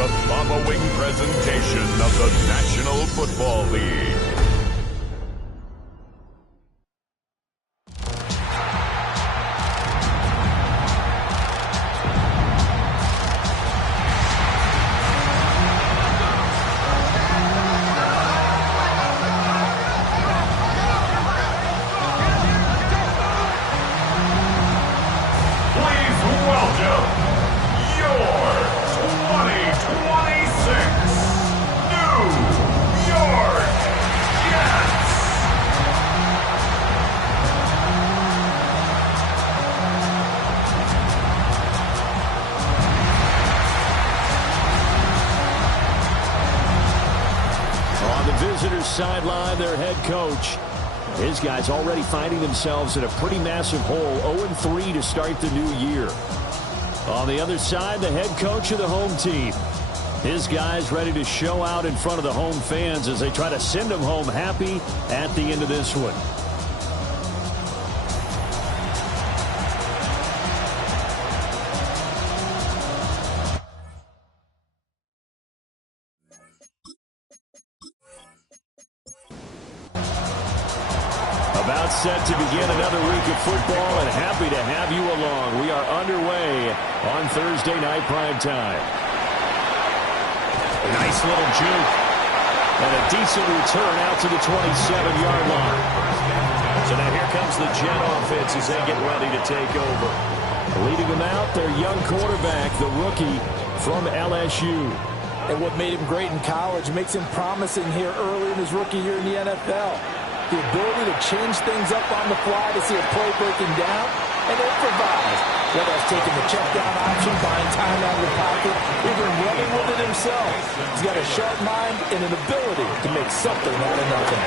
the following presentation of the National Football League. Sideline, their head coach. His guys already finding themselves in a pretty massive hole, 0-3 to start the new year. On the other side, the head coach of the home team. His guys ready to show out in front of the home fans as they try to send them home happy at the end of this one. About set to begin another week of football, and happy to have you along. We are underway on Thursday night prime time. A nice little juke and a decent return out to the 27-yard line. So now here comes the Jet offense as they get ready to take over. Leading them out, their young quarterback, the rookie from LSU. And what made him great in college makes him promising here early in his rookie year in the NFL. The ability to change things up on the fly to see a play breaking down and improvise. Whether it's taking the check down option, buying time out of the pocket, even running with it himself. He's got a sharp mind and an ability to make something out of nothing.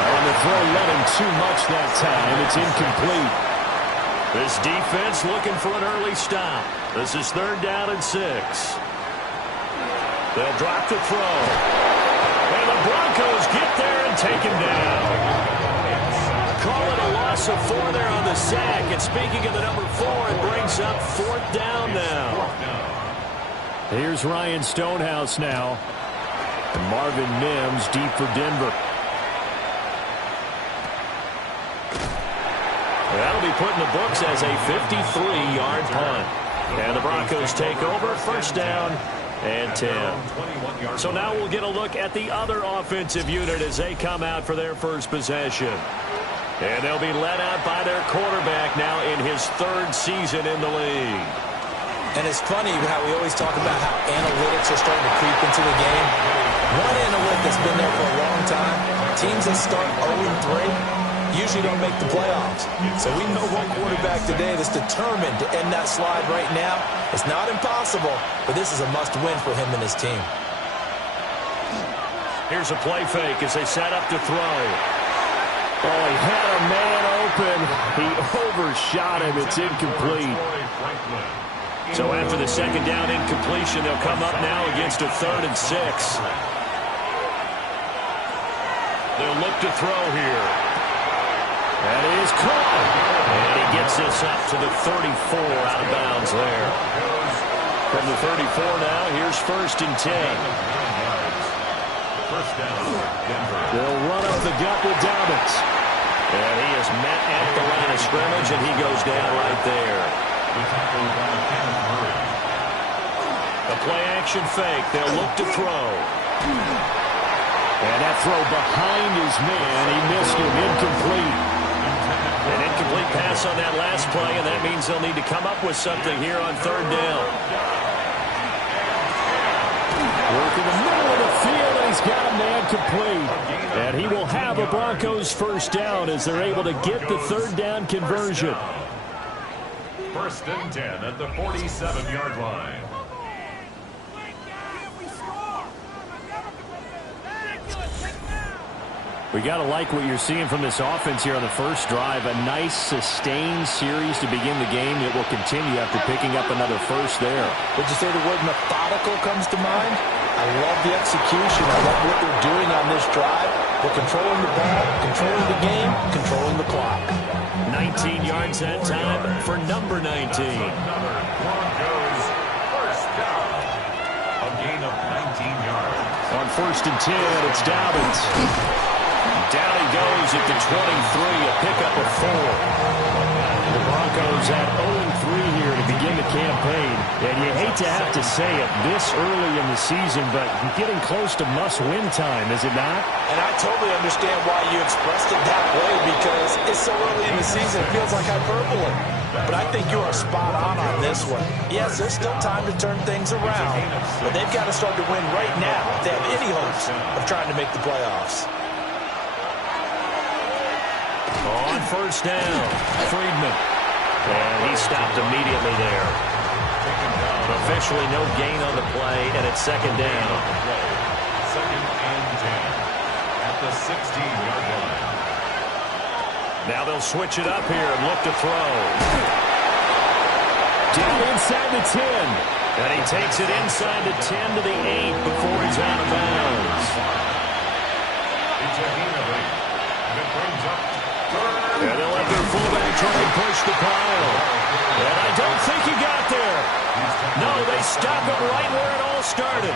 And the throw led him too much that time. It's incomplete. This defense looking for an early stop. This is 3rd down and 6. They'll drop the throw. And the Broncos get there and take him down. Call it a loss of 4 there on the sack. And speaking of the number 4, it brings up 4th down now. Here's Ryan Stonehouse now. And Marvin Mims deep for Denver. That'll be put in the books as a 53-yard punt. And the Broncos take over, 1st down and 10. So now we'll get a look at the other offensive unit as they come out for their first possession. And they'll be led out by their quarterback now in his 3rd season in the league. And it's funny how we always talk about how analytics are starting to creep into the game. One analytic that's been there for a long time, teams that start 0-3 usually don't make the playoffs. So we know one quarterback today that's determined to end that slide right now. It's not impossible, but this is a must-win for him and his team. Here's a play fake as they set up to throw. Oh, he had a man open. He overshot him. It's incomplete. So after the 2nd down incompletion, they'll come up now against a 3rd and 6. They'll look to throw here. That is caught. And he gets this up to the 34 out of bounds there. From the 34 now, here's 1st and 10. They'll run up the gut with Dobbins. And he is met at the line of scrimmage, and he goes down right there. A play-action fake. They'll look to throw. And that throw behind his man. He missed him. Incomplete. An incomplete pass on that last play, and that means they'll need to come up with something here on 3rd down. Work in the middle of the field, and he's got him there complete. And he will have a Broncos 1st down as they're able to get the 3rd down conversion. 1st and 10 at the 47-yard line. We got to like what you're seeing from this offense here on the first drive. A nice, sustained series to begin the game that will continue after picking up another first there. Would you say the word methodical comes to mind? I love the execution. I love what they're doing on this drive. They're controlling the ball, controlling the game, controlling the clock. 19 yards that time for number 19. first and 10. It's Dobbins. Down he goes at the 23, a pickup of 4. The Broncos at 0-3 here to begin the campaign. And you hate to have to say it this early in the season, but getting close to must-win time, is it not? And I totally understand why you expressed it that way, because it's so early in the season, it feels like hyperbole. But I think you are spot on this one. Yes, there's still time to turn things around, but they've got to start to win right now if they have any hopes of trying to make the playoffs. On first down, Friedman. And he stopped immediately there. Officially no gain on the play, and it's second down. Second and 10 at the 16-yard line. Now they'll switch it up here and look to throw. Down inside the 10. And he takes it inside the 10 to the 8 before he's out of bounds. It's a gain of 8. And it brings up third. And they'll let their fullback try and push the pile. And I don't think he got there. No, they stop him right where it all started.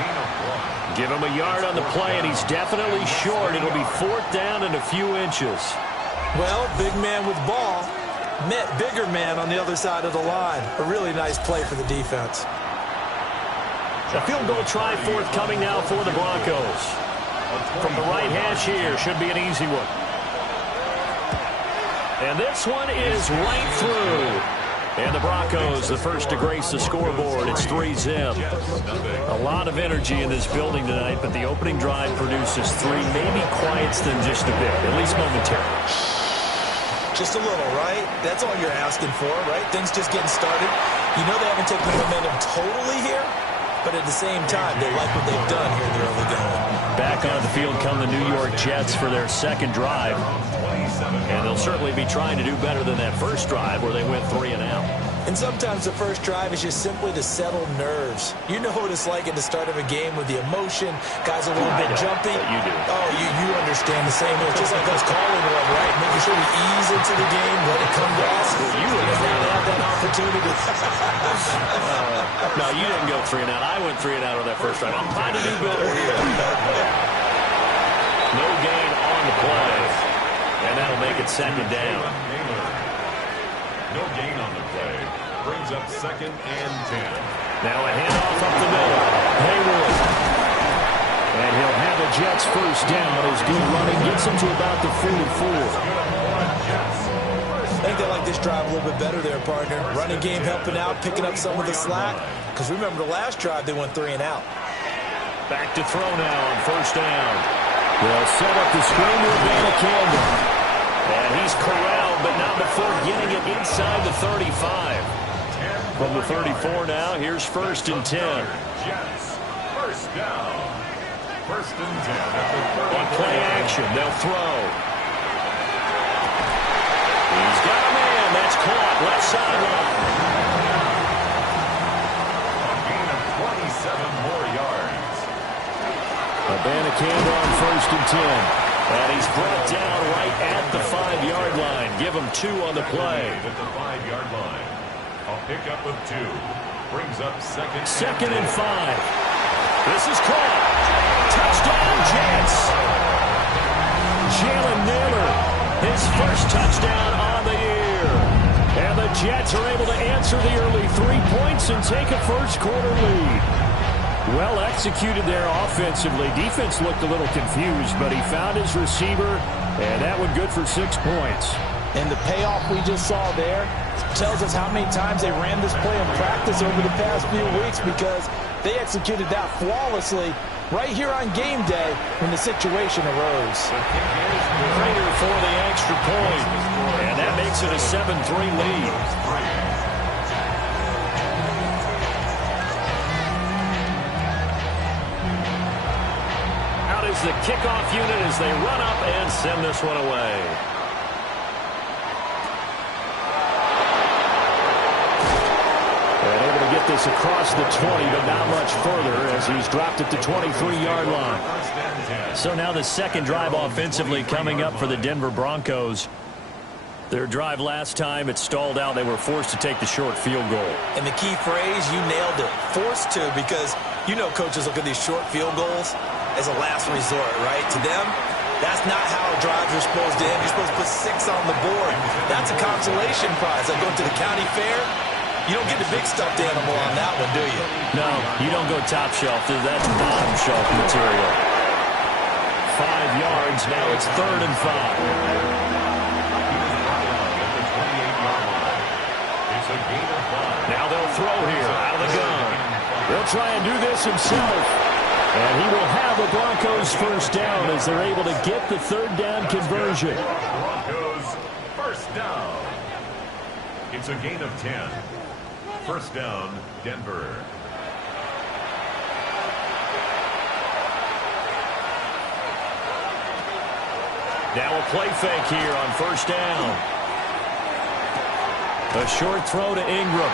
Give him a yard on the play, and he's definitely short. It'll be fourth down and a few inches. Well, big man with ball met bigger man on the other side of the line. A really nice play for the defense. A field goal try forthcoming now for the Broncos. From the right hash here, should be an easy one. And this one is right through. And the Broncos, the first to grace the scoreboard. It's 3-zip. A lot of energy in this building tonight, but the opening drive produces 3. Maybe quiets them just a bit, at least momentarily. Just a little, right? That's all you're asking for, right? Things just getting started. You know they haven't taken the momentum totally here, but at the same time, they like what they've done here in the early going. Back on the field come the New York Jets for their second drive. And they'll certainly be trying to do better than that first drive where they went 3 and out. And sometimes the first drive is just simply to settle nerves. You know what it's like at the start of a game with the emotion. Guys a little bit jumpy. You do. Oh, you understand the same. It's just like us calling one, right? Making sure we ease into the game, let it come to us. You would have had that opportunity. No, you didn't go 3 and out. I went 3 and out on that first drive. I'm trying to do better here. No gain on the play. And that'll make it second down. No gain on the play. Brings up second and 10. Now a handoff up the middle. Hayward. And he'll have the Jets first down. His good running gets him to about the 44. I think they like this drive a little bit better there, partner. Running game helping out, picking up some of the slack. Because remember the last drive, they went 3 and out. Back to throw now on first down. They'll set up the screen with Nfcl. And he's corralled, but not before getting it inside the 35. From the 34 now, here's first and 10. Jets, first down. First and 10 at the 30. On play action, they'll throw. He's got a man. That's caught. Left sideline. A gain of 27 more yards. Abanikanda on first and 10. And he's brought down right at the 5-yard line. Give him 2 on the play. At the 5-yard line. A pickup of 2. Brings up second and 5. This is caught. Touchdown, Jets. Jalen Naylor, his first touchdown on the year. And the Jets are able to answer the early 3 points and take a first-quarter lead. Well executed there offensively. Defense looked a little confused, but he found his receiver, and that one good for 6 points. And the payoff we just saw there tells us how many times they ran this play in practice over the past few weeks, because they executed that flawlessly right here on game day when the situation arose. Prater for the extra point, and that makes it a 7-3 lead. The kickoff unit as they run up and send this one away. And able to get this across the 20, but not much further as he's dropped it to 23-yard line. So now the second drive offensively coming up for the Denver Broncos. Their drive last time, it stalled out. They were forced to take the short field goal. And the key phrase, you nailed it. Forced to, because you know coaches look at these short field goals. as a last resort, right? To them, that's not how drives are supposed to end. You're supposed to put 6 on the board. That's a consolation prize. Like going to the county fair, you don't get the big stuffed animal on that one, do you? No, you don't go top shelf. That's bottom shelf material. 5 yards. Now it's 3rd and 5. Now they'll throw here out of the gun. They'll try and do this himself. And he will have the Broncos first down as they're able to get the 3rd down conversion. Broncos first down. It's a gain of 10. First down, Denver. Now a play fake here on first down. A short throw to Ingram.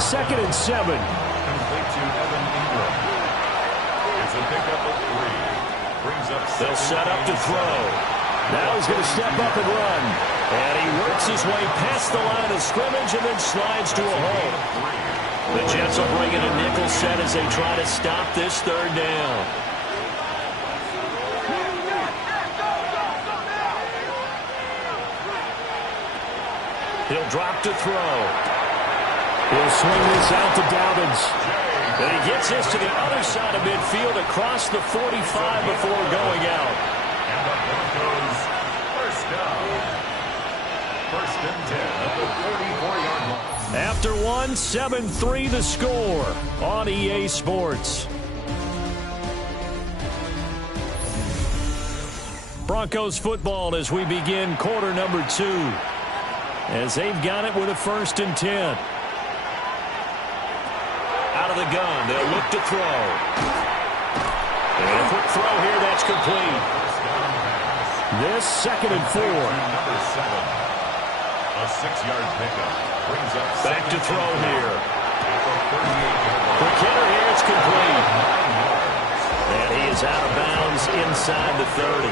2nd and 7. Complete to Evan Ingram. It's a pickup of 3. Brings up They'll set up to throw. Now he's going to step up and run. And he works his way past the line of scrimmage and then slides to a hole. The Jets will bring in a nickel set as they try to stop this 3rd down. He'll drop to throw. He'll swing this out to Dobbins. And he gets this to the other side of midfield across the 45 before going out. And the Broncos first down. 1st and 10 at the 44-yard line. After 1, 7-3 the score on EA Sports. Broncos football as we begin quarter number 2. As they've got it with a 1st and 10. Out of the gun, they'll look to throw. And a quick throw here, that's complete. This 2nd and 4. Number 7. A 6-yard pickup. Brings up back to throw here. Quick hitter here, it's complete. And he is out of bounds inside the 30.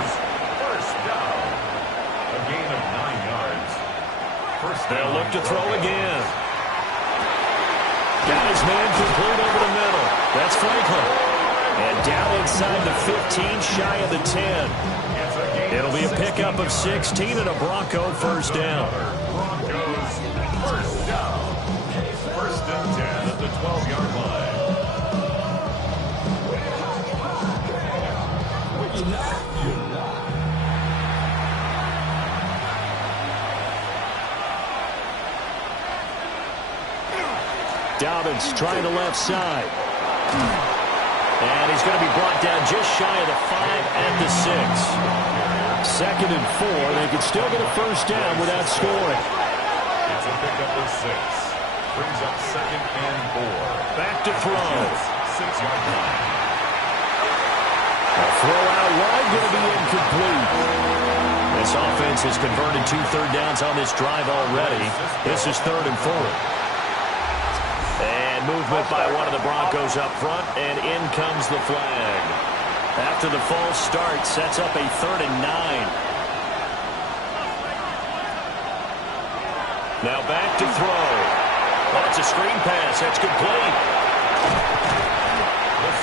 First down. A gain of 9 yards. They'll look to throw again. Got his man complete over the middle. That's Franklin. And down inside the 15, shy of the 10. It'll be a pickup of 16 and a Bronco first down. Broncos first down. 1st and 10 at the 12-yard line. Dobbins trying the left side. And he's going to be brought down just shy of the 5 at the 6. 2nd and 4. They could still get a first down without scoring. It's a pickup of 6. Brings up 2nd and 4. Back to throw. 6-yard line. A throw out wide going to be incomplete. This offense has converted 2 third downs on this drive already. This is 3rd and 4. And movement by one of the Broncos up front, and in comes the flag. After the false start, sets up a 3rd and 9. Now back to throw. That's a screen pass. That's complete.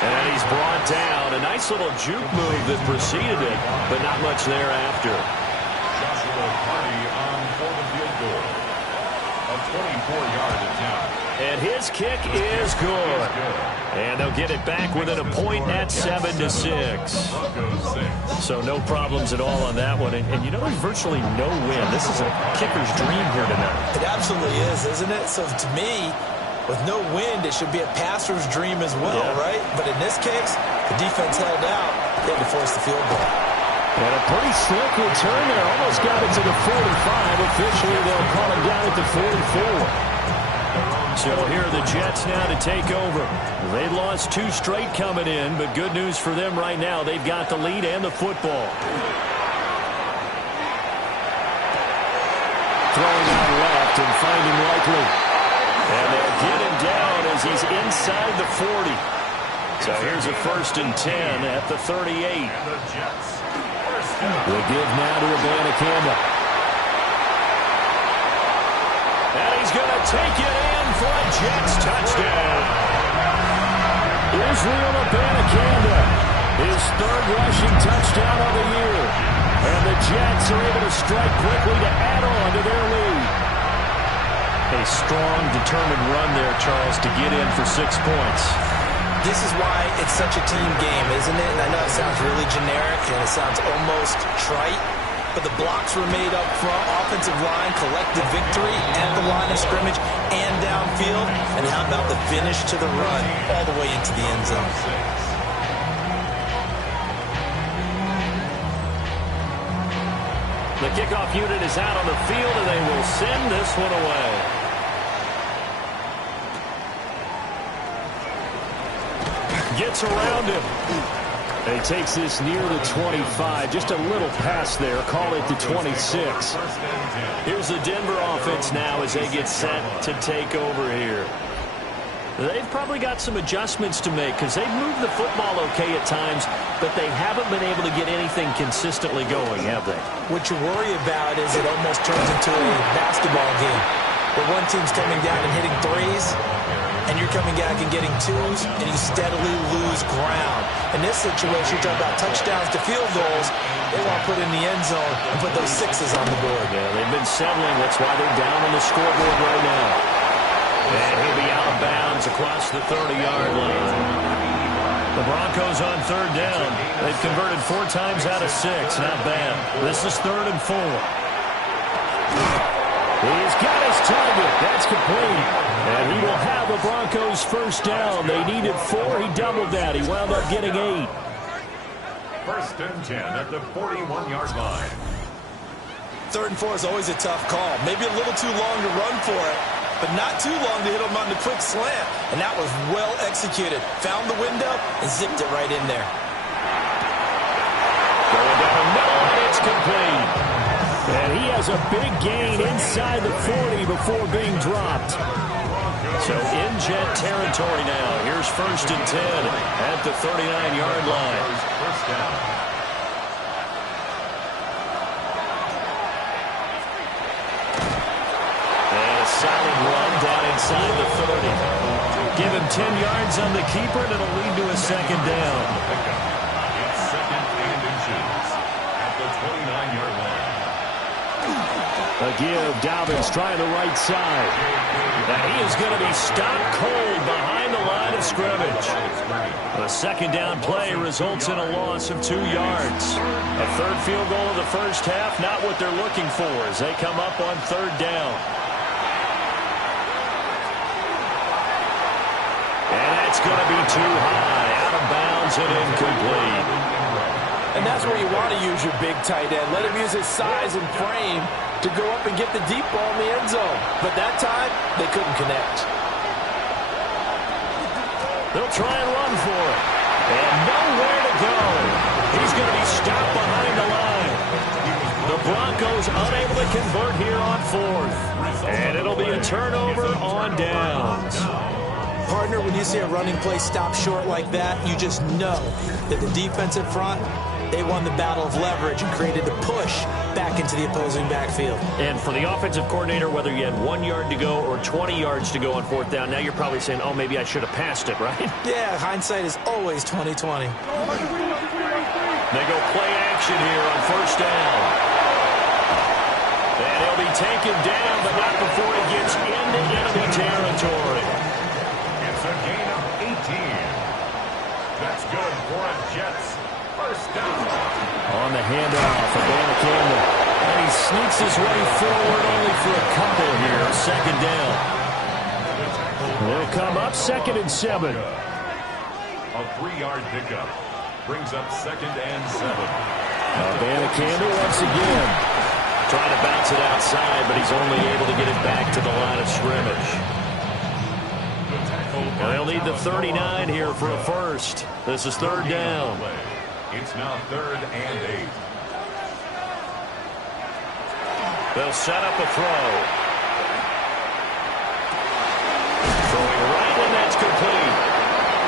And he's brought down. A nice little juke move that preceded it, but not much thereafter. Joshua Party on for the field goal. A 24-yard attempt. And his kick is good. And they'll get it back within a point at 7-6. So no problems at all on that one. And you know, there's virtually no win. This is a kicker's dream here tonight. It absolutely is, isn't it? So to me, with no wind, it should be a passer's dream as well, right? But in this case, the defense held out. They had to force the field goal. And a pretty slick return there. Almost got it to the 45. Officially, they'll call him down at the 44. So here are the Jets now to take over. They lost 2 straight coming in, but good news for them right now. They've got the lead and the football. Throwing out left and finding Likely. And they'll get him down as he's inside the 40. So here's a 1st and 10 at the 38. We'll give now to Abanikanda. And he's going to take it in for a Jets touchdown. Israel Abanikanda, his third rushing touchdown of the year. And the Jets are able to strike quickly to add on to their lead. A strong, determined run there, Charles, to get in for 6 points. This is why it's such a team game, isn't it? And I know it sounds really generic and it sounds almost trite, but the blocks were made up front, offensive line, collective victory at the line of scrimmage and downfield. And how about the finish to the run all the way into the end zone? The kickoff unit is out on the field, and they will send this one away. Gets around him. And he takes this near the 25. Just a little pass there. Call it the 26. Here's the Denver offense now as they get set to take over here. They've probably got some adjustments to make because they've moved the football okay at times, but they haven't been able to get anything consistently going, have they? What you worry about is it almost turns into a basketball game where one team's coming down and hitting threes, and you're coming back and getting twos, and you steadily lose ground. In this situation, you're talking about touchdowns to field goals. They want to put in the end zone and put those sixes on the board. Yeah, they've been settling. That's why they're down on the scoreboard right now. And he'll be out of bounds across the 30-yard line. The Broncos on third down. They've converted 4 times out of 6. Not bad. This is 3rd and 4. He's got his target. That's complete. And he will have the Broncos first down. They needed 4. He doubled that. He wound up getting 8. 1st and 10 at the 41-yard line. 3rd and 4 is always a tough call. Maybe a little too long to run for it, but not too long to hit him on the quick slant. And that was well executed. Found the window and zipped it right in there. Going down the middle, and it's complete. And he has a big gain inside the 40 before being dropped. So in Jet territory now. Here's 1st and 10 at the 39-yard line. First down. Solid run down inside the 30. Give him 10 yards on the keeper, and it'll lead to a 2nd down. It's 2nd and inches at the 29-yard line. A give. Dobbins trying the right side. And he is going to be stopped cold behind the line of scrimmage. The 2nd down play results in a loss of 2 yards. A 3rd field goal of the first half, not what they're looking for as they come up on 3rd down. It's going to be too high, out of bounds and incomplete. And that's where you want to use your big tight end. Let him use his size and frame to go up and get the deep ball in the end zone. But that time, they couldn't connect. They'll try and run for it. And nowhere to go. He's going to be stopped behind the line. The Broncos unable to convert here on 4th. And it'll be a turnover on downs. Partner, when you see a running play stop short like that, you just know that the defensive front, they won the battle of leverage and created a push back into the opposing backfield. And for the offensive coordinator, whether you had 1 yard to go or 20 yards to go on 4th down, now you're probably saying, oh, maybe I should have passed it, right? Yeah, hindsight is always 20/20. They go play action here on 1st down. And he'll be taken down, but not before he gets into enemy territory. It's a gain of 18. That's good for a Jets first down. On the handoff, Abanikanda. And he sneaks his way forward only for a couple here. 2nd down. They'll come up 2nd and 7. A 3-yard pickup brings up 2nd and 7. Abanikanda once again. Trying to bounce it outside, but he's only able to get it back to the line of scrimmage. They'll need the 39 here for a first. This is 3rd down. It's now 3rd and 8. They'll set up a throw. Throwing right, and that's complete.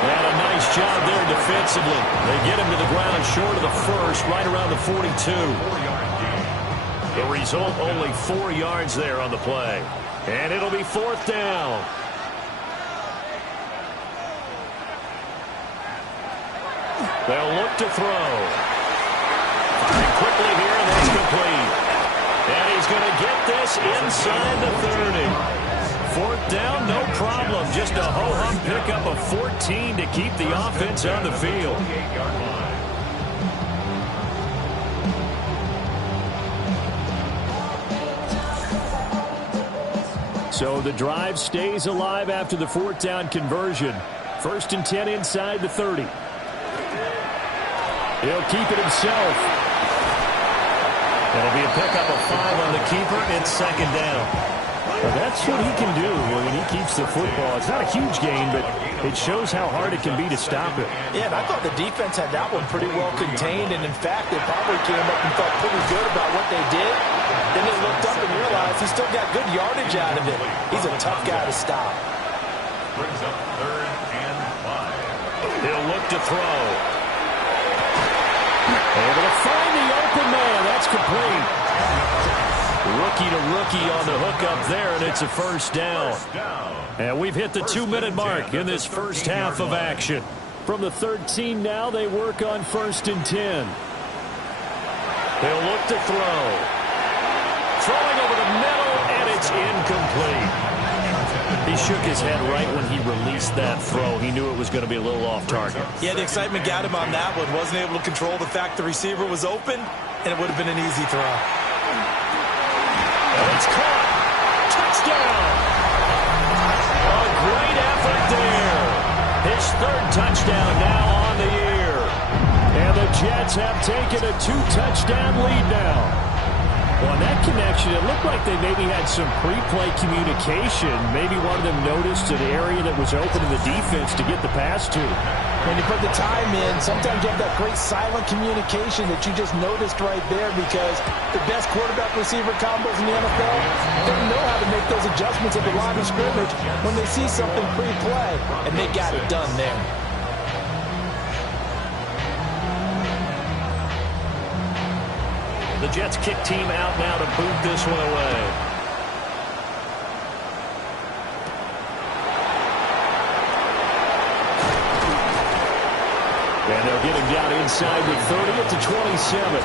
And a nice job there defensively. They get him to the ground short of the first, right around the 42. 4-yard gain. The result, only 4 yards there on the play. And it'll be 4th down. They'll look to throw. Firing quickly here, and that's complete. And he's going to get this inside the 30. Fourth down, no problem. Just a ho-hum pickup of 14 to keep the offense on the field. So the drive stays alive after the fourth down conversion. 1st and 10 inside the 30. He'll keep it himself. It'll be a pickup of 5 on the keeper. It's 2nd down. Well, that's what he can do when he keeps the football. It's not a huge gain, but it shows how hard it can be to stop it. Yeah, and I thought the defense had that one pretty well contained, and in fact, they probably came up and felt pretty good about what they did. Then they looked up and realized he still got good yardage out of it. He's a tough guy to stop. Brings up 3rd and 5. He'll look to throw. Able to find the open man. That's complete. Rookie to rookie on the hook up there, and it's a 1st down. And we've hit the 2-minute mark in this first half of action. From the 13 now, they work on 1st and 10. They'll look to throw. Throwing over the middle, and it's incomplete. He shook his head right when he released that throw. He knew it was going to be a little off target. Yeah, the excitement got him on that one. Wasn't able to control the fact the receiver was open, and it would have been an easy throw. And it's caught. Touchdown. A great effort there. His 3rd touchdown now on the year. And the Jets have taken a 2-touchdown lead now. Well, on that connection, it looked like they maybe had some pre-play communication. Maybe one of them noticed an area that was open to the defense to get the pass to. When you put the time in, sometimes you have that great silent communication that you just noticed right there, because the best quarterback-receiver combos in the NFL, they know how to make those adjustments at the line of scrimmage when they see something pre-play, and they got it done there. The Jets kick team out now to boot this one away. And they'll get him down inside the 30 at the 27.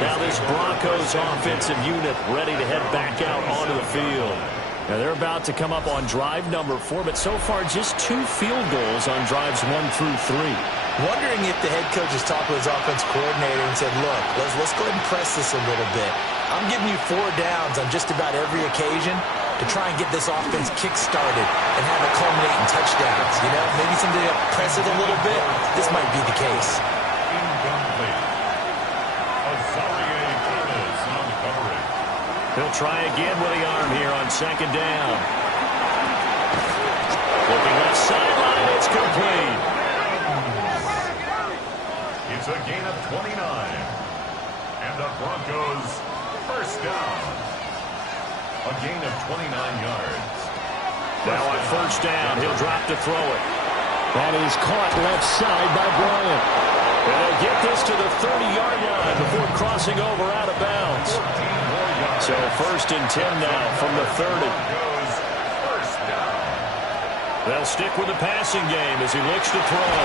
Now this Broncos offensive unit ready to head back out onto the field. Now they're about to come up on drive number 4, but so far just 2 field goals on drives 1 through 3. Wondering if the head coach has talked with his offense coordinator and said, look, let's go ahead and press this a little bit. I'm giving you 4 downs on just about every occasion to try and get this offense kick-started and have it culminate in touchdowns. You know, maybe somebody to press it a little bit. This might be the case. He'll try again with the arm here on 2nd down. Looking left sideline, it's complete. It's a gain of 29. And the Broncos 1st down. A gain of 29 yards. Now on 1st down, he'll drop to throw it. That is caught left side by Bryant. And they'll get this to the 30-yard line before crossing over out of bounds. So 1st and 10 now from the 30. They'll stick with the passing game as he looks to throw.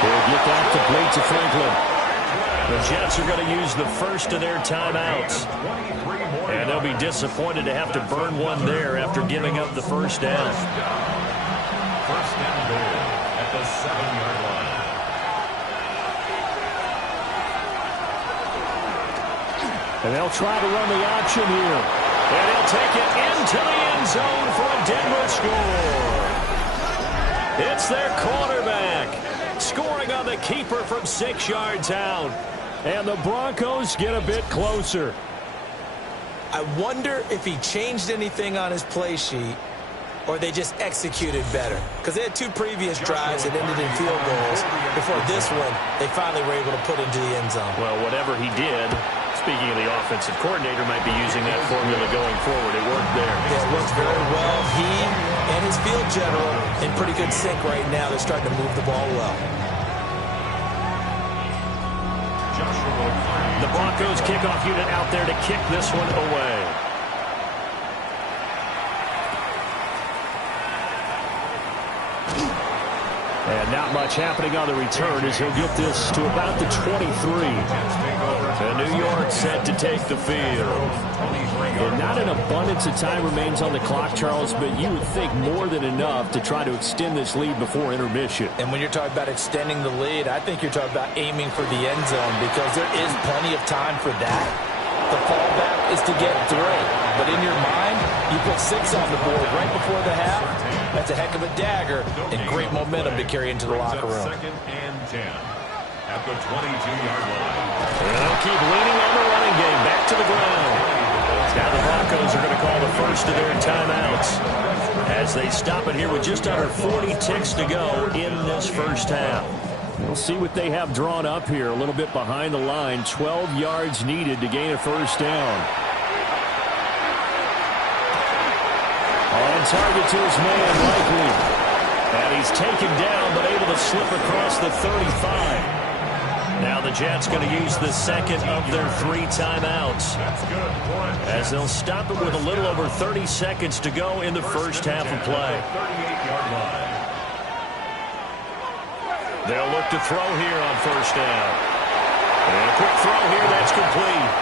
They'll get that complete to Franklin. The Jets are going to use the first of their timeouts. And they'll be disappointed to have to burn one there after giving up the 1st down. 1st and goal at the 7-yard line. And they'll try to run the option here. And he'll take it into the end zone for a Denver score. It's their quarterback scoring on the keeper from 6 yards out. And the Broncos get a bit closer. I wonder if he changed anything on his play sheet or they just executed better. Because they had 2 previous drives that ended in field goals. Before this one, they finally were able to put into the end zone. Well, whatever he did, speaking of the offensive coordinator, might be using that formula going forward. It worked there. Yeah, it worked very well. He and his field general in pretty good sync right now. They're starting to move the ball well. The Broncos kickoff unit out there to kick this one away. And not much happening on the return as he'll get this to about the 23. And New York set to take the field. And not an abundance of time remains on the clock, Charles, but you would think more than enough to try to extend this lead before intermission. And when you're talking about extending the lead, I think you're talking about aiming for the end zone because there is plenty of time for that. The fallback is to get 3. But in your mind, you put 6 on the board right before the half. That's a heck of a dagger and great momentum to carry into the locker room. Second and 10 at the 22-yard line. And they'll keep leaning on the running game. Back to the ground. Now the Broncos are going to call the first of their timeouts as they stop it here with just under 40 ticks to go in this first half. We'll see what they have drawn up here. A little bit behind the line. 12 yards needed to gain a first down. On target to his man, likely. And he's taken down, but able to slip across the 35. Now the Jets going to use the second of their 3 timeouts. As they'll stop it with a little over 30 seconds to go in the first half of play. 38-yard line. They'll look to throw here on first down. And a quick throw here, that's complete.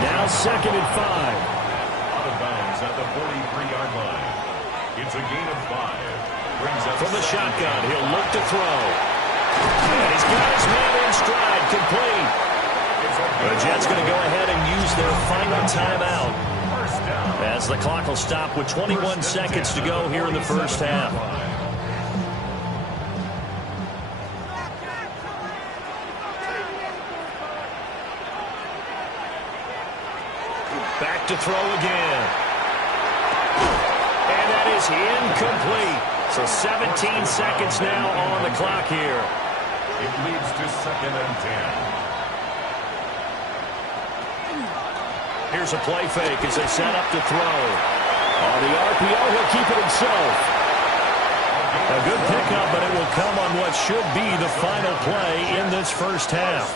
Now second and 5. Out of bounds at the 43-yard line. It's a gain of 5. Brings up from the shotgun, he'll look to throw. And he's got his man in stride, complete. The Jets going to go ahead and use their final timeout as the clock will stop with 21 seconds to go here in the first half. Back to throw again. And that is incomplete. So 17 seconds now on the clock here. It leads to second and 10. Here's a play fake as they set up to throw. On the RPO, he'll keep it himself. A good pickup, but it will come on what should be the final play in this first half.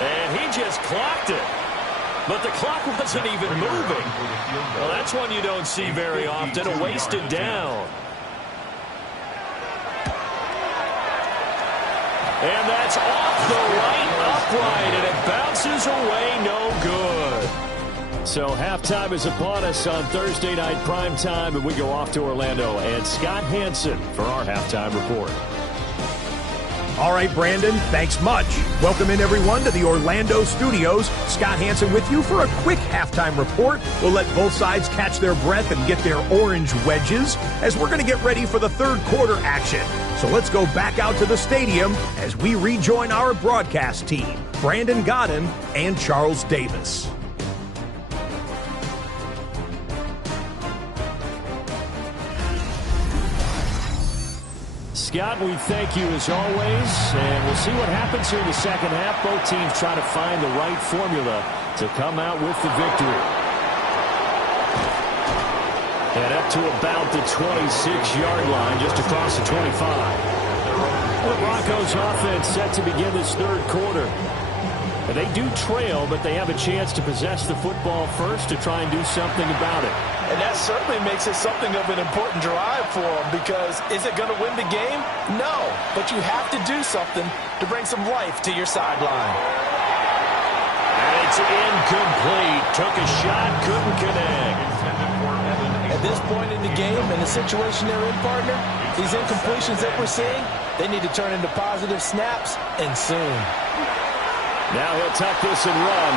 And he just clocked it. But the clock wasn't even moving. Well, that's one you don't see very often, a wasted down. And that's off the right upright, and it bounces away, no good. So halftime is upon us on Thursday night primetime, and we go off to Orlando. And Scott Hansen for our halftime report. All right, Brandon, thanks much. Welcome in, everyone, to the Orlando studios. Scott Hansen with you for a quick halftime report. We'll let both sides catch their breath and get their orange wedges as we're going to get ready for the third quarter action. So let's go back out to the stadium as we rejoin our broadcast team, Brandon Godden and Charles Davis. Scott, we thank you as always, and we'll see what happens here in the second half. Both teams try to find the right formula to come out with the victory. And up to about the 26-yard line, just across the 25. The Broncos offense set to begin this third quarter. And they do trail, but they have a chance to possess the football first to try and do something about it. And that certainly makes it something of an important drive for them, because is it going to win the game? No, but you have to do something to bring some life to your sideline. And it's incomplete. Took a shot, couldn't connect. At this point in the game, in the situation they're in, partner, these incompletions that we're seeing, they need to turn into positive snaps, and soon. Now he'll tuck this and run.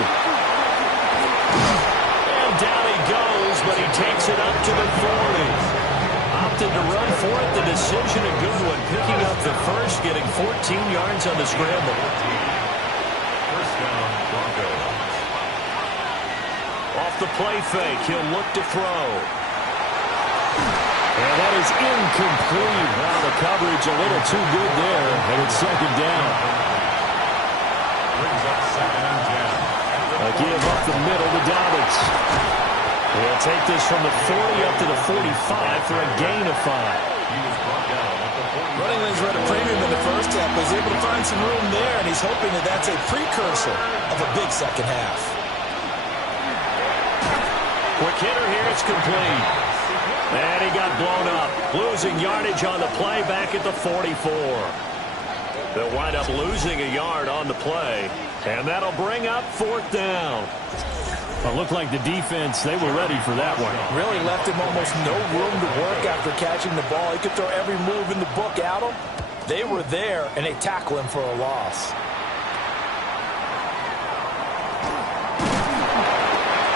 And down he goes, but he takes it up to the 40. Opted to run for it. The decision a good one. Picking up the first, getting 14 yards on the scramble. First down, Broncos. Off the play fake, he'll look to throw. And that is incomplete. Now the coverage a little too good there, and it's second down. Brings up second and 10. A give up the middle to Dobbins. He'll take this from the 40 up to the 45 for a gain of 5. He was brought down at the 40. Running lanes were at a premium in the first half, was able to find some room there, and he's hoping that that's a precursor of a big second half. Quick hitter here, it's complete. And he got blown up, losing yardage on the play back at the 44. They'll wind up losing a yard on the play, and that'll bring up 4th down. It looked like the defense, they were ready for that one. Really left him almost no room to work after catching the ball. He could throw every move in the book at him. They were there, and they tackle him for a loss.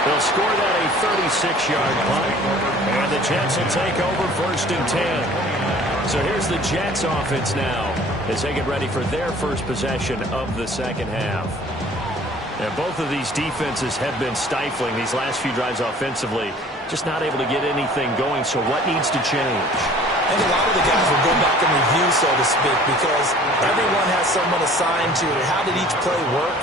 They'll score that a 36-yard punt, and the Jets will take over 1st and 10. So here's the Jets offense now as they get ready for their first possession of the second half. And both of these defenses have been stifling these last few drives offensively, just not able to get anything going. So what needs to change? I think a lot of the guys will go back and review, so to speak, because everyone has someone assigned to it. How did each play work?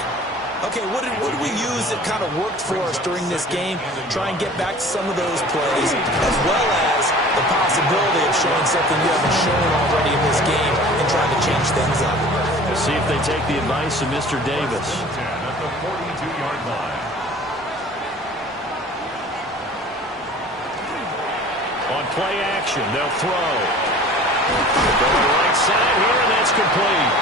Okay, what did we use that kind of worked for us during this game? Try and get back to some of those plays, as well as the possibility of showing something you haven't shown already in this game and trying to change things up. We'll see if they take the advice of Mr. Davis. At the 42-yard line. On play action, they'll throw. Go to the right side here, and that's complete.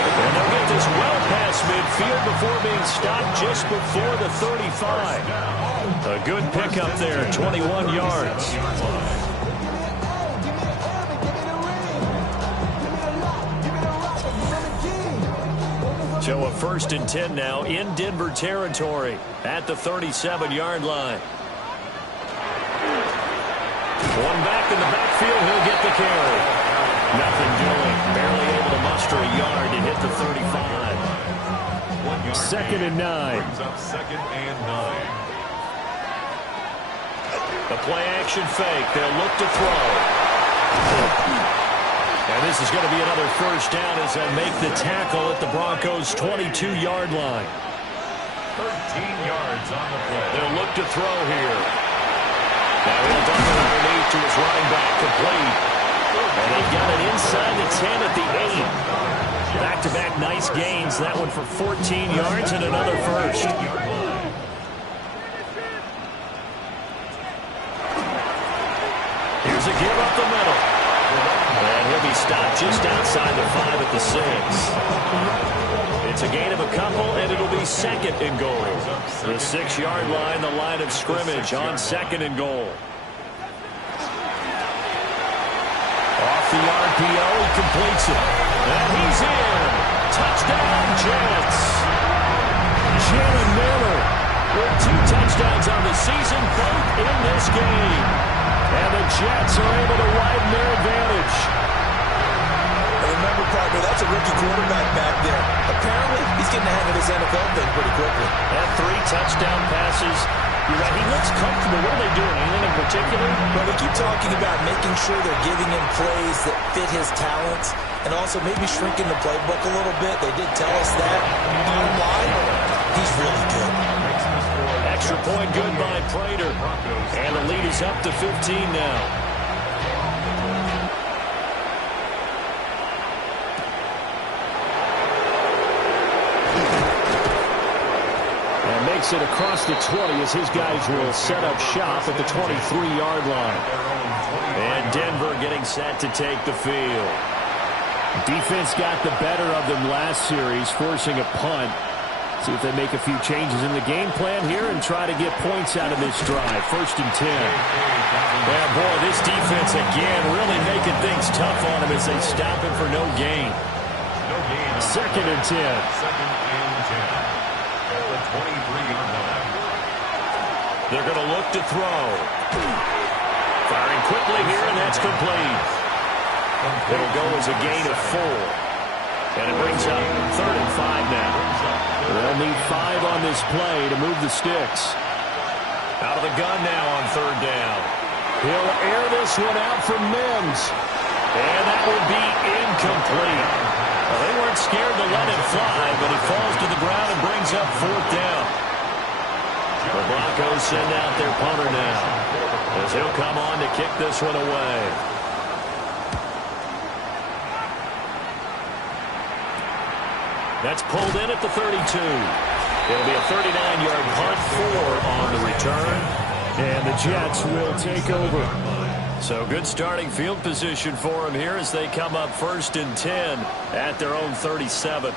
And they'll get this well past midfield before being stopped just before the 35. A good pickup there, 21 yards. So a 1st and 10 now in Denver territory at the 37-yard line. One back in the backfield, he'll get the carry. Nothing doing. Barely able to muster a yard to hit the 35. 2nd and 9. Brings up 2nd and 9. The play action fake. They'll look to throw. And this is going to be another 1st down as they make the tackle at the Broncos' 22-yard line. 13 yards on the play. They'll look to throw here. Now he'll dump it underneath to his running back, complete. And they've got it inside the 10 at the 8. Back-to-back nice gains. That one for 14 yards and another 1st. Here's a give up the middle. And he'll be stopped just outside the 5 at the 6. It's a gain of a couple, and it'll be 2nd and goal. The 6-yard line, the line of scrimmage on 2nd and goal. Off the RPO, he completes it. And he's in. Touchdown, Jets. Jalen Miller with 2 touchdowns on the season, both in this game. And the Jets are able to widen their advantage. Remember, partner, that's a rookie quarterback back there. Apparently, he's getting the hang of this NFL thing pretty quickly. And 3 touchdown passes. You're right, he looks comfortable. What are they doing? Anything in particular? Well, they keep talking about making sure they're giving him plays that fit his talents and also maybe shrinking the playbook a little bit. They did tell us that. You know why? He's really good. Extra point good by Prater. And the lead is up to 15 now. Makes it across the 20 as his guys will set up shop at the 23-yard line. And Denver getting set to take the field. Defense got the better of them last series, forcing a punt. See if they make a few changes in the game plan here and try to get points out of this drive. 1st and 10. Yeah, boy, this defense again really making things tough on him as they stop him for no gain. 2nd and 10. 2nd and 10. At the 23-yard line. They're going to look to throw. Firing quickly here, and that's complete. It'll go as a gain of 4. And it brings up 3rd and 5 now. They'll need 5 on this play to move the sticks. Out of the gun now on 3rd down. He'll air this one out for Mims. And that will be incomplete. Well, they weren't scared to let him fly, but he falls to the ground and brings up 4th down. The Broncos send out their punter now, as he'll come on to kick this one away. That's pulled in at the 32. It'll be a 39-yard punt, 4 on the return. And the Jets will take over. So good starting field position for him here as they come up 1st and 10 at their own 37.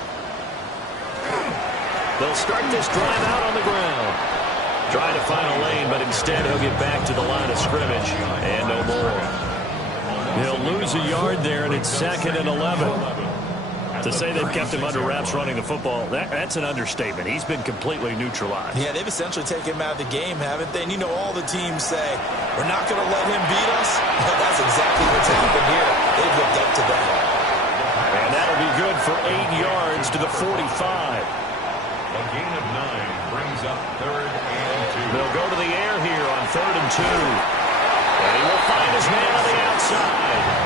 They'll start this drive out on the ground. Trying to find a lane, but instead he'll get back to the line of scrimmage and no more. He'll lose a yard there, and it's 2nd and 11. To say they've kept him under wraps running the football, that's an understatement. He's been completely neutralized. Yeah, they've essentially taken him out of the game, haven't they? And you know all the teams say, we're not going to let him beat us. Well, that's exactly what's happened here. They've lived up to that. And that'll be good for 8 yards to the 45. A gain of 9 brings up 3rd and 2. They'll go to the air here on 3rd and 2. And he will find his man on the outside.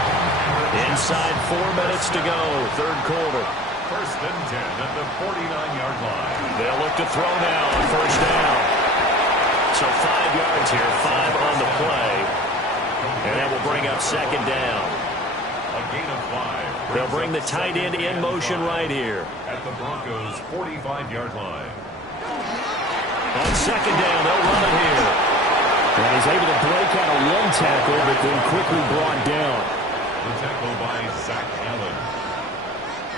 Inside 4 minutes to go, 3rd quarter. 1st and 10 at the 49-yard line. They'll look to throw now on 1st down. So 5 yards here, 5 on the play. And that will bring up 2nd down. A gain of 5. They'll bring the tight end in motion right here. At the Broncos' 45-yard line. On 2nd down, they'll run it here. And he's able to break out of 1 tackle, but then quickly brought down. The tackle by Zach Allen.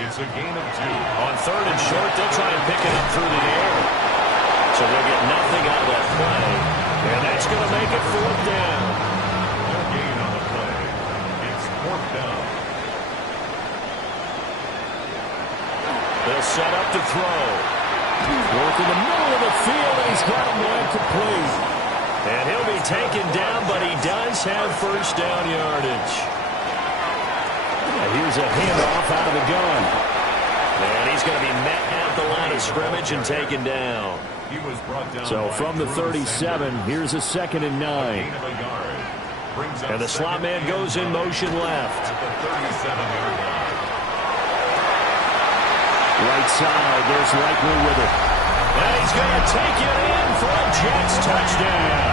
It's a gain of 2. On 3rd and short, they'll try and pick it up through the air. So they'll get nothing out of that play. And that's going to make it 4th down. No gain on the play. It's 4th down. They'll set up to throw. Work in the middle of the field, and he's got a man complete. And he'll be taken down, but he does have 1st down yardage. Here's a handoff out of the gun. And he's going to be met at the line of scrimmage and taken down. He was brought down. So from the 37, here's a 2nd and 9. And the slot man goes in motion left. At the 37-yard line. Right side, there's Likely with it. And he's going to take it in for a Jets touchdown.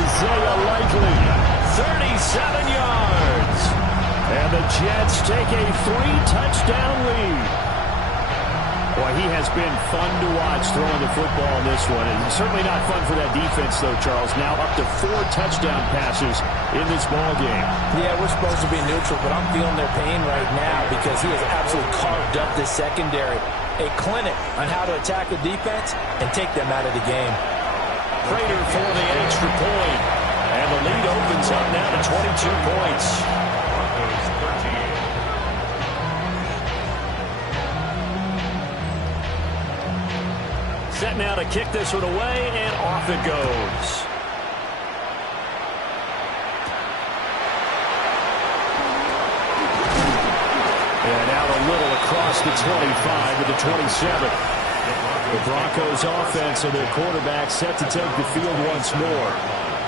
Isaiah Likely. 37 yards. And the Jets take a 3-touchdown lead. Boy, he has been fun to watch throwing the football in this one. And certainly not fun for that defense, though, Charles. Now up to 4 touchdown passes in this ball game. Yeah, we're supposed to be neutral, but I'm feeling their pain right now because he has absolutely carved up this secondary. A clinic on how to attack the defense and take them out of the game. Prater for the extra point. And the lead opens up now to 22 points. Broncos 38. Set now to kick this one away, and off it goes. And out a little across the 25 to the 27. The Broncos offense and their quarterback set to take the field once more.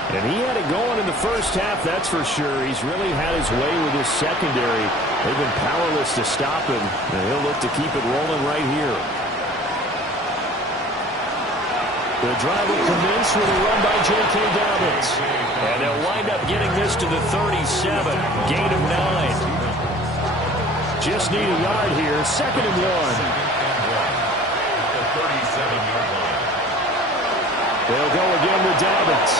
And he had it going in the first half, that's for sure. He's really had his way with his secondary. They've been powerless to stop him, and he'll look to keep it rolling right here. The drive will commence with a run by J.K. Dobbins. And they'll wind up getting this to the 37. Gain of 9. Just need a yard here. 2nd and 1. The 37-yard line. They'll go again with Dobbins.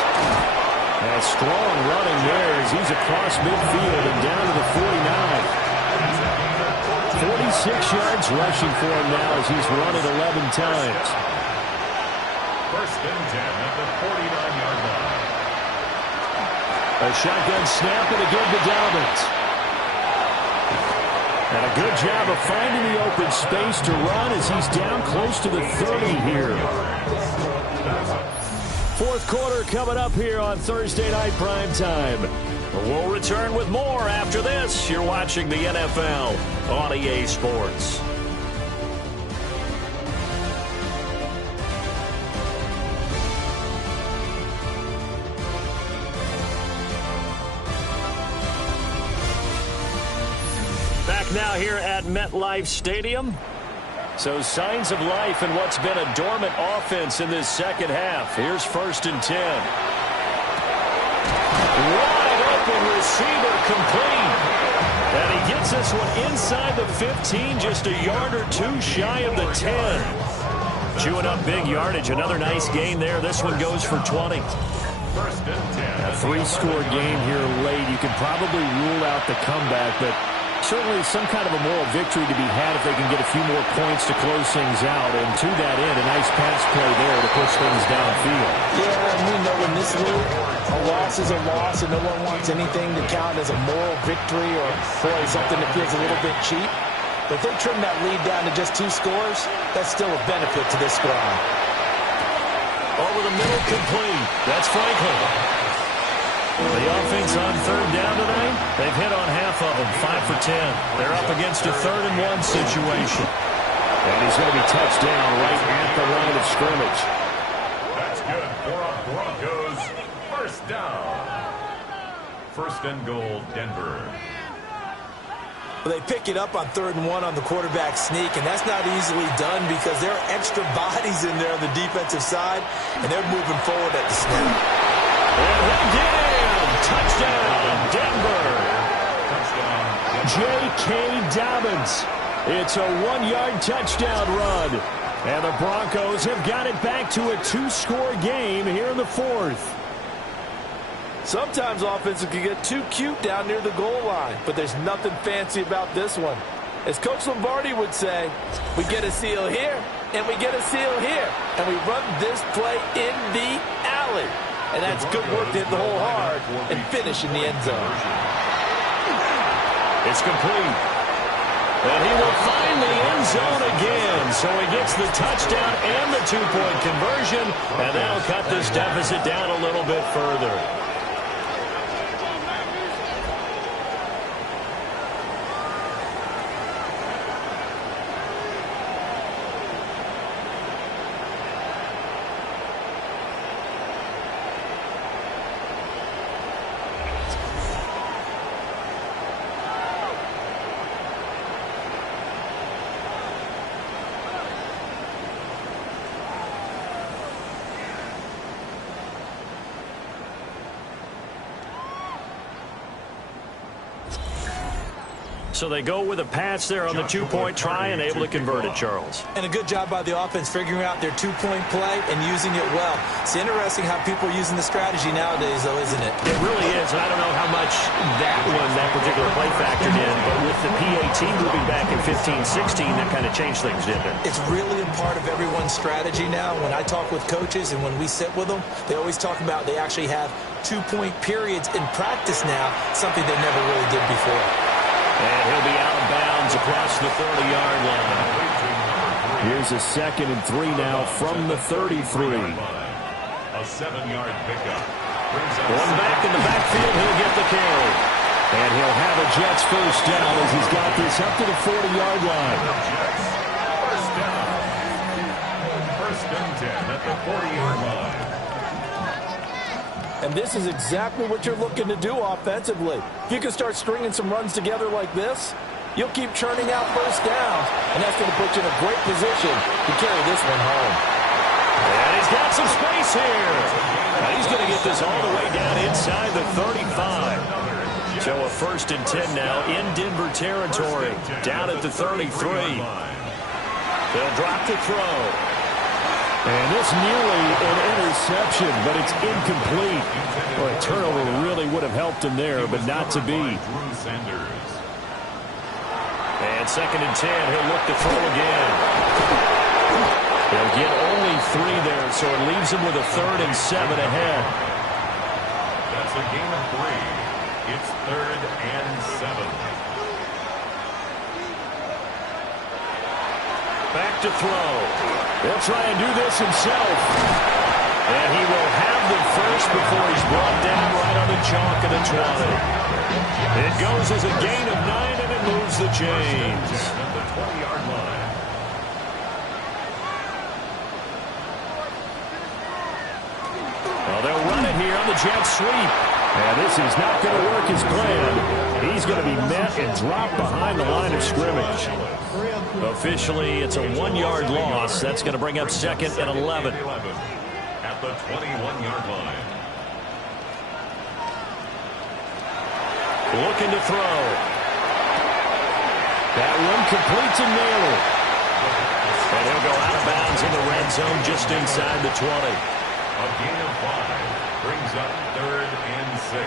And strong running there as he's across midfield and down to the 49. 46 yards rushing for him now as he's run it 11 times. 1st and 10 at the 49-yard line. A shotgun snap and again to Dobbins. And a good job of finding the open space to run as he's down close to the 30 here. 4th quarter coming up here on Thursday Night Primetime. We'll return with more after this. You're watching the NFL on EA Sports. Back now here at MetLife Stadium. So signs of life in what's been a dormant offense in this second half. Here's 1st and 10. Wide open receiver complete. And he gets this one inside the 15, just a yard or 2 shy of the 10. Chewing up big yardage. Another nice gain there. This one goes for 20. First and 10. A three-score game here late. You can probably rule out the comeback, but certainly some kind of a moral victory to be had if they can get a few more points to close things out. And to that end, a nice pass play there to push things downfield. Yeah, and we know in this league, a loss is a loss, and no one wants anything to count as a moral victory or, boy, something that feels a little bit cheap. But if they trim that lead down to just 2 scores, that's still a benefit to this squad. Over the middle, complete. That's Franklin. The offense on third down tonight, they've hit on half of them, 5 for 10. They're up against a 3rd-and-1 situation. And he's going to be touched down right at the line of scrimmage. That's good for a Broncos first down. First and goal, Denver. They pick it up on 3rd and 1 on the quarterback sneak, and that's not easily done because there are extra bodies in there on the defensive side, and they're moving forward at the snap. And they get him! Touchdown, Denver! J.K. Dobbins. It's a 1-yard touchdown run. And the Broncos have got it back to a 2-score game here in the 4th. Sometimes offenses can get too cute down near the goal line, but there's nothing fancy about this one. As Coach Lombardi would say, we get a seal here, and we get a seal here, and we run this play in the alley. And that's good work to hit the hole hard and finish in the end zone. It's complete. And he will find the end zone again. So he gets the touchdown and the 2-point conversion, and that'll cut this deficit down a little bit further. So they go with a pass there on the 2-point try and able to convert it, Charles. And a good job by the offense figuring out their 2-point play and using it well. It's interesting how people are using the strategy nowadays, though, isn't it? It really is, and I don't know how much that particular play factored in, but with the PAT moving back in 15-16, that kind of changed things, didn't it? It's really a part of everyone's strategy now. When I talk with coaches and when we sit with them, they always talk about they actually have 2-point periods in practice now, something they never really did before. And he'll be out of bounds across the 30-yard line. Here's a 2nd and 3 now from the 33. A 7-yard pickup. One back in the backfield, he'll get the carry. And he'll have a Jets first down as he's got this up to the 40-yard line. First down. First and 10 at the 40-yard line. And this is exactly what you're looking to do offensively. If you can start stringing some runs together like this, you'll keep churning out first downs, and that's going to put you in a great position to carry this one home. And he's got some space here. And he's going to get this all the way down inside the 35. So a 1st and 10 now in Denver territory, down at the 33. They'll drop to throw. And this nearly an interception, but it's incomplete. Well, a turnover really would have helped him there, but not to be. And 2nd and 10, he'll look to throw again. They'll get only 3 there, so it leaves him with a 3rd and 7 ahead. That's a gain of 3. It's 3rd and 7. Back to throw. He'll try and do this himself. And he will have the first before he's brought down right on the chalk of the 20. It goes as a gain of 9, and it moves the chains. At the 20-yard line. Well, they'll run it here on the jet sweep. And this is not going to work as planned. He's going to be met and dropped behind the line of scrimmage. Officially, it's a 1-yard loss. That's going to bring up 2nd and 11. At the 21-yard line. Looking to throw. That one completes a nailer. And he'll go out of bounds in the red zone just inside the 20. A gain of 5 brings up 3rd and 6.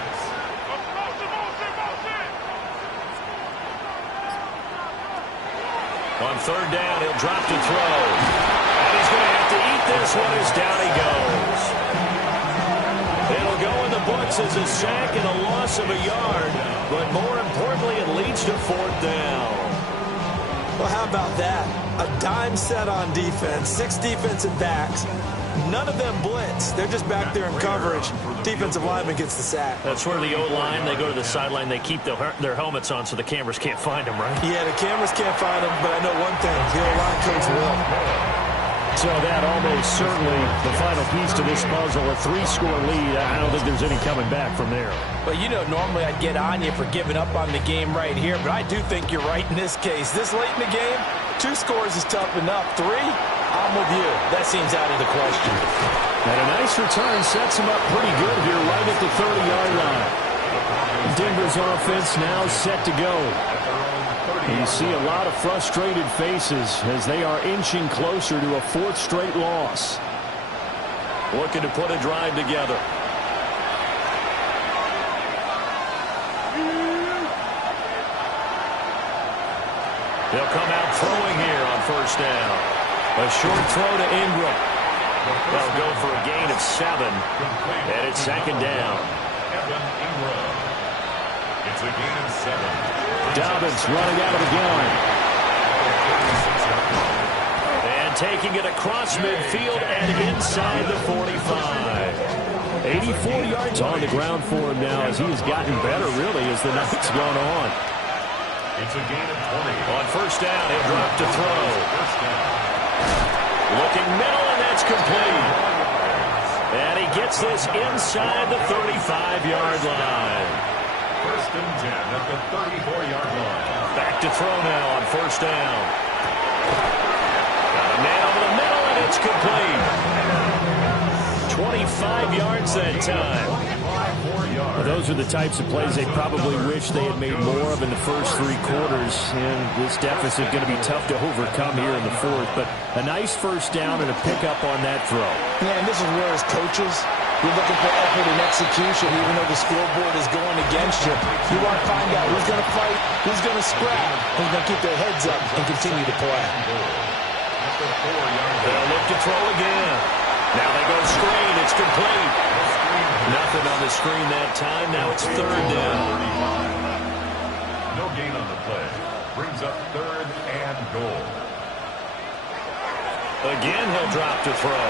On 3rd down, he'll drop to throw. And he's going to have to eat this one as down he goes. It'll go in the books as a sack and a loss of a yard. But more importantly, it leads to 4th down. Well, how about that? A dime set on defense, 6 defensive backs. None of them blitz. They're just back there in coverage. Defensive lineman gets the sack. That's where the O-line, they go to the sideline, they keep their helmets on so the cameras can't find them, right? Yeah, the cameras can't find them, but I know one thing. The O-line coach will. So that almost certainly the final piece to this puzzle, a 3-score lead. I don't think there's any coming back from there. Well, you know, normally I'd get on you for giving up on the game right here, but I do think you're right in this case. This late in the game, 2 scores is tough enough. 3, I'm with you. That seems out of the question. And a nice return sets him up pretty good here right at the 30-yard line. Denver's offense now set to go. You see a lot of frustrated faces as they are inching closer to a 4th straight loss. Looking to put a drive together. They'll come out throwing here on 1st down. A short throw to Ingram. They'll go for a gain of 7. And it's 2nd down. It's a gain of 7. Dobbins running out of the gun. And taking it across midfield and inside the 45. 84 yards on the ground for him now as he has gotten better, really, as the night's gone on. It's a gain of 20. On 1st down, he'll drop to throw. Looking middle, and that's complete. And he gets this inside the 35-yard line. 1st and 10 at the 34-yard line. Back to throw now on 1st down. Got a man over the middle, and it's complete. 25 yards that time. Well, those are the types of plays they probably wish they had made more of in the first 3 quarters. And this deficit going to be tough to overcome here in the 4th. But a nice 1st down and a pickup on that throw. Yeah, and this is where as coaches, you're looking for effort and execution, even though the scoreboard is going against you. You want to find out who's going to fight, who's going to scrap, who's going to keep their heads up and continue to play. They'll look to throw again. Now they go screen. It's complete. Nothing on the screen that time. Now it's 3rd down. No gain on the play. Brings up 3rd and goal. Again, he'll drop to throw.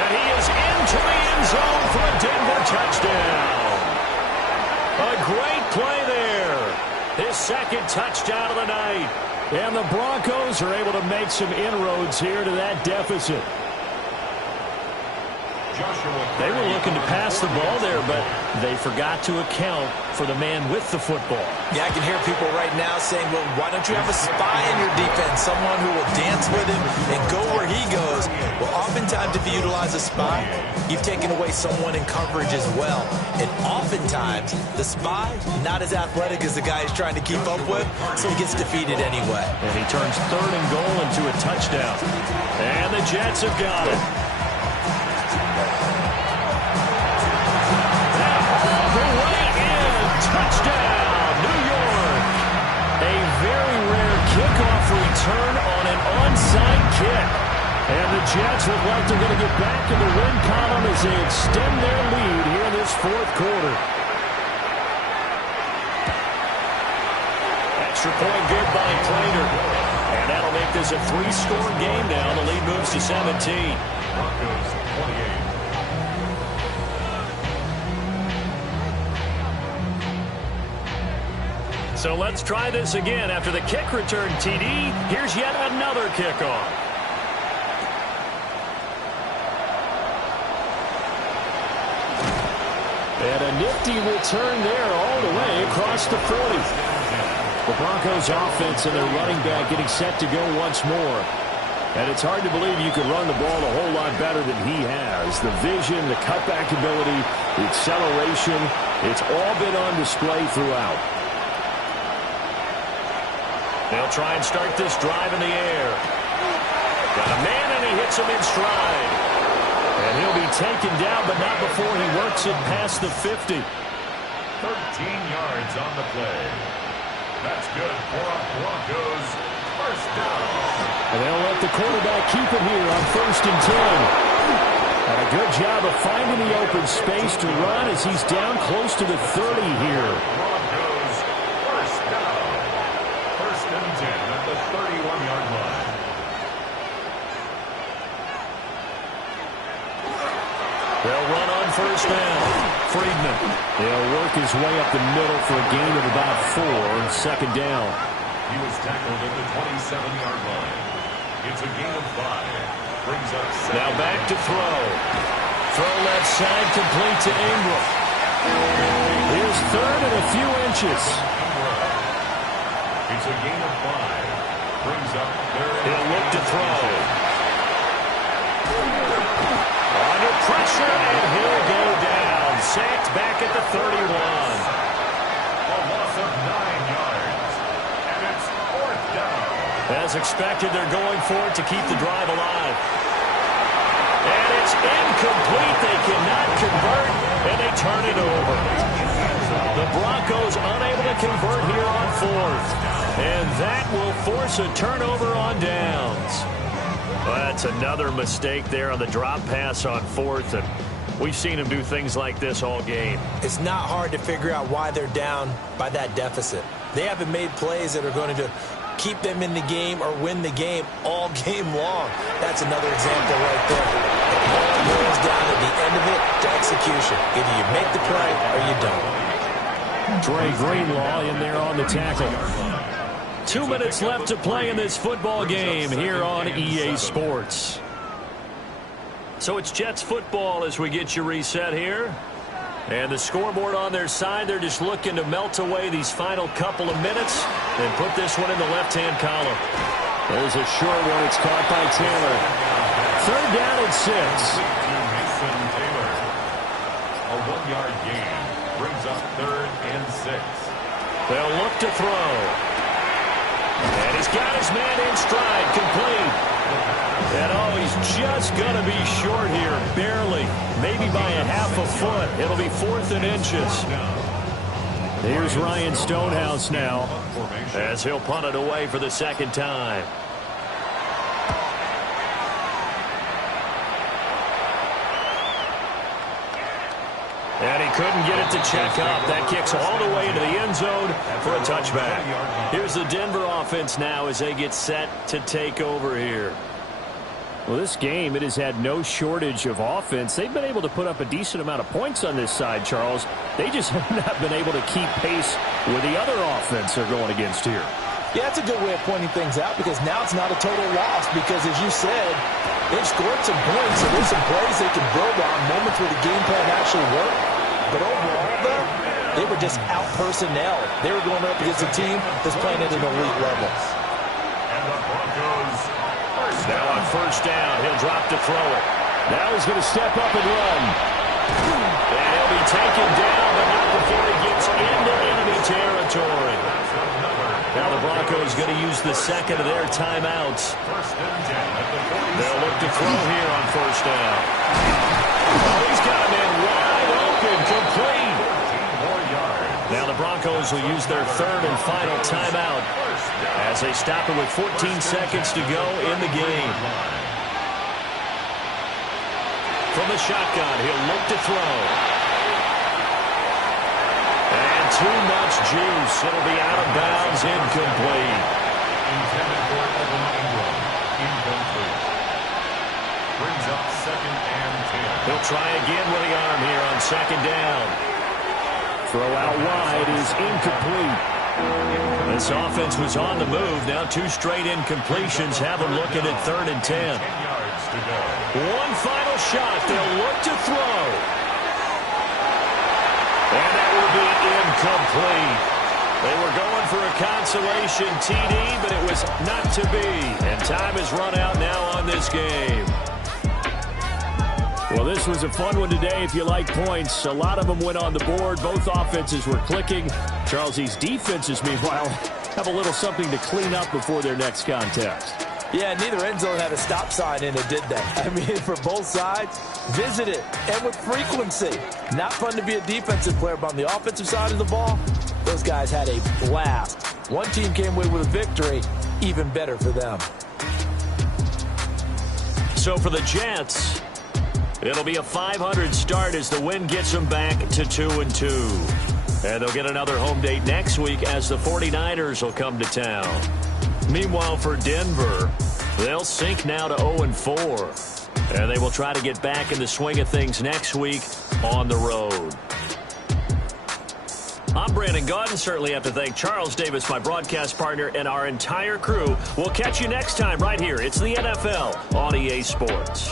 And he is into the end zone for a Denver touchdown. A great play there. His 2nd touchdown of the night. And the Broncos are able to make some inroads here to that deficit. They were looking to pass the ball there, but they forgot to account for the man with the football. Yeah, I can hear people right now saying, well, why don't you have a spy in your defense, someone who will dance with him and go where he goes? Well, oftentimes if you utilize a spy, you've taken away someone in coverage as well. And oftentimes, the spy, not as athletic as the guy he's trying to keep up with, so he gets defeated anyway. And he turns 3rd and goal into a touchdown. And the Jets have got it. Touchdown, New York. A very rare kickoff return on an onside kick. And the Jets look like they're going to get back in the win column as they extend their lead here in this 4th quarter. Extra point good by Prater. And that'll make this a 3-score game now. The lead moves to 17. Broncos 28. So let's try this again. After the kick return TD, here's yet another kickoff. And a nifty return there all the way across the 40. The Broncos offense and their running back getting set to go once more. And it's hard to believe you could run the ball a whole lot better than he has. The vision, the cutback ability, the acceleration, it's all been on display throughout. They'll try and start this drive in the air. Got a man, and he hits him in stride. And he'll be taken down, but not before he works it past the 50. 13 yards on the play. That's good for a Broncos first down. And they'll let the quarterback keep it here on 1st and 10. And a good job of finding the open space to run as he's down close to the 30 here. Broncos first down. 1st and 10 at the 31-yard line. They'll run on 1st down. Friedman. He'll work his way up the middle for a gain of about 4. 2nd down. He was tackled at the 27-yard line. It's a gain of 5. Brings up 7. Now back to throw. Throw left side, complete to Ingram. Here's 3rd and a few inches. It's a gain of 5. Brings up 3rd. He'll look to throw. Under pressure, and he'll go down. Sacked back at the 31. A loss of 9 yards. And it's 4th down. As expected, they're going for it to keep the drive alive. And it's incomplete. They cannot convert, and they turn it over. The Broncos unable to convert here on 4th. And that will force a turnover on downs. Well, that's another mistake there on the drop pass on 4th. And we've seen him do things like this all game. It's not hard to figure out why they're down by that deficit. They haven't made plays that are going to keep them in the game or win the game all game long. That's another example right there. It all boils down at the end of it to execution. Either you make the play or you don't. Dre Greenlaw in there on the tackle. 2 minutes left to play in this football game here on EA Sports. So it's Jets football as we get you reset here. And the scoreboard on their side, they're just looking to melt away these final couple of minutes and put this one in the left-hand column. There's a short one. It's caught by Taylor. 3rd down and 6. Mason Taylor. A 1-yard gain. Brings up 3rd and 6. They'll look to throw. And he's got his man in stride, complete. And oh, he's just going to be short here, barely, maybe by a half a foot. It'll be 4th and inches. Here's Ryan Stonehouse now, as he'll punt it away for the 2nd time. And he couldn't get it to check up. That kicks all the way into the end zone for a touchback. Here's the Denver offense now as they get set to take over here. Well, this game, it has had no shortage of offense. They've been able to put up a decent amount of points on this side, Charles. They just have not been able to keep pace with the other offense they're going against here. Yeah, that's a good way of pointing things out because now it's not a total loss because, as you said, they've scored some points, so there's some plays they can build on, moments where the game plan actually worked. But overall, though, they were just out-personnel. They were going up against a team that's playing at an elite level. And the Broncos now on 1st down, he'll drop to throw it. Now he's going to step up and run. And he'll be taken down, but not before he gets into enemy territory. Now the Broncos going to use the 2nd of their timeouts. 1st and 10 at the 40. They'll look to throw here on 1st down. Oh, he's got him in wide open, complete. 14 more yards. Now the Broncos will use their 3rd and final timeout as they stop it with 14 seconds to go in the game. From the shotgun, he'll look to throw. And too much juice. It'll be out of bounds, incomplete. Intended for Evan Ingram. Incomplete. Brings up 2nd and 10. He'll try again with the arm here on 2nd down. Throw out wide is incomplete. This offense was on the move. Now 2 straight incompletions have them looking at 3rd and 10. 10 yards to go. One final shot. They'll look to throw. And that will be incomplete. They were going for a consolation TD, but it was not to be. And time has run out now on this game. Well, this was a fun one today if you like points. A lot of them went on the board. Both offenses were clicking. Charles, these defenses, meanwhile, have a little something to clean up before their next contest. Yeah, neither end zone had a stop sign in it, did they? I mean, for both sides, visit it, and with frequency. Not fun to be a defensive player, but on the offensive side of the ball, those guys had a blast. One team came away with a victory, even better for them. So for the Jets, it'll be a 500 start as the win gets them back to 2-2. And they'll get another home date next week as the 49ers will come to town. Meanwhile, for Denver, they'll sink now to 0-4. And they will try to get back in the swing of things next week on the road. I'm Brandon Gaudin. Certainly have to thank Charles Davis, my broadcast partner, and our entire crew. We'll catch you next time right here. It's the NFL on EA Sports.